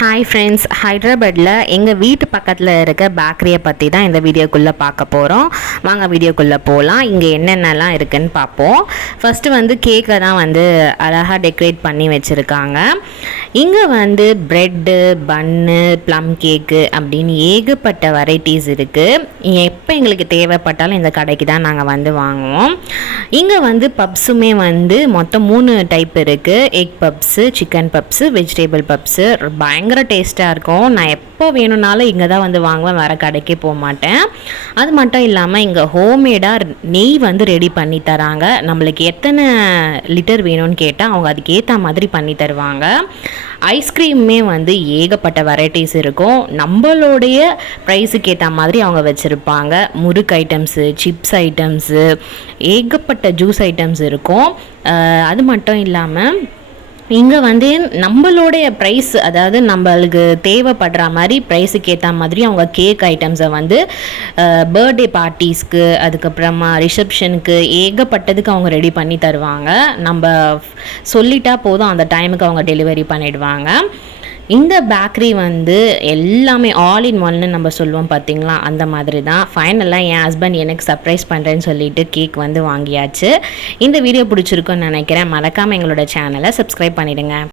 Hi friends ஹைதராபாத்தில் எங்கள் வீட்டு பக்கத்தில் இருக்க பேக்கரியை பற்றி தான் இந்த வீடியோக்குள்ளே பார்க்க போகிறோம் வாங்க வீடியோக்குள்ளே போகலாம் இங்கே என்னென்னலாம் இருக்குதுன்னு பார்ப்போம். ஃபஸ்ட்டு வந்து கேக்கை தான் வந்து அழகாக டெக்கரேட் பண்ணி வச்சுருக்காங்க. இங்கே வந்து ப்ரெட்டு பன்னு ப்ளம் கேக்கு அப்படின்னு ஏகப்பட்ட வெரைட்டிஸ் இருக்குது எப்போ எங்களுக்கு தேவைப்பட்டாலும் இந்த கடைக்கு தான் நாங்கள் வந்து வாங்குவோம். இங்கே வந்து பப்ஸுமே வந்து மொத்தம் மூணு டைப் இருக்குது egg puffs chicken puffs vegetable puffs பயங்கர டேஸ்ட்டாக இருக்கும். நான் எப்போ எப்போ வேணும்னாலும் இங்கே தான் வந்து வாங்குவேன் வேறு கடைக்கே போக மாட்டேன். அது மட்டும் இல்லாமல் இங்கே ஹோம்மேடாக நெய் வந்து ரெடி பண்ணி தராங்க. நம்மளுக்கு எத்தனை லிட்டர் வேணும்னு கேட்டால் அவங்க அதுக்கேற்ற மாதிரி பண்ணி தருவாங்க. ஐஸ்கிரீமுமே வந்து ஏகப்பட்ட வெரைட்டிஸ் இருக்கும். நம்மளுடைய ப்ரைஸுக்கு ஏற்ற மாதிரி அவங்க வச்சுருப்பாங்க. முறுக்கு ஐட்டம்ஸு சிப்ஸ் ஐட்டம்ஸு ஏகப்பட்ட ஜூஸ் ஐட்டம்ஸ் இருக்கும். அது மட்டும் இல்லாமல் இங்கே வந்து நம்மளுடைய ப்ரைஸ் அதாவது நம்மளுக்கு தேவைப்படுற மாதிரி ப்ரைஸுக்கு ஏற்ற மாதிரி அவங்க கேக் ஐட்டம்ஸை வந்து பர்த்டே பார்ட்டிஸ்க்கு அதுக்கப்புறமா ரிசப்ஷனுக்கு ஏகப்பட்டதுக்கு அவங்க ரெடி பண்ணி தருவாங்க. நம்ம சொல்லிட்டா போதும் அந்த டைமுக்கு அவங்க டெலிவரி பண்ணிடுவாங்க. இந்த பேக்கரி வந்து எல்லாமே ஆல் இன் ஒன்னு நம்ம சொல்லுவோம் பார்த்தீங்களா அந்த மாதிரி தான் ஃபைனலாக என் ஹஸ்பண்ட் எனக்கு சர்ப்ரைஸ் பண்ணுறேன்னு சொல்லிட்டு கேக் வந்து வாங்கியாச்சு. இந்த வீடியோ பிடிச்சிருக்குன்னு நினைக்கிறேன். மறக்காமல் எங்களோட சேனலை சப்ஸ்கிரைப் பண்ணிடுங்க.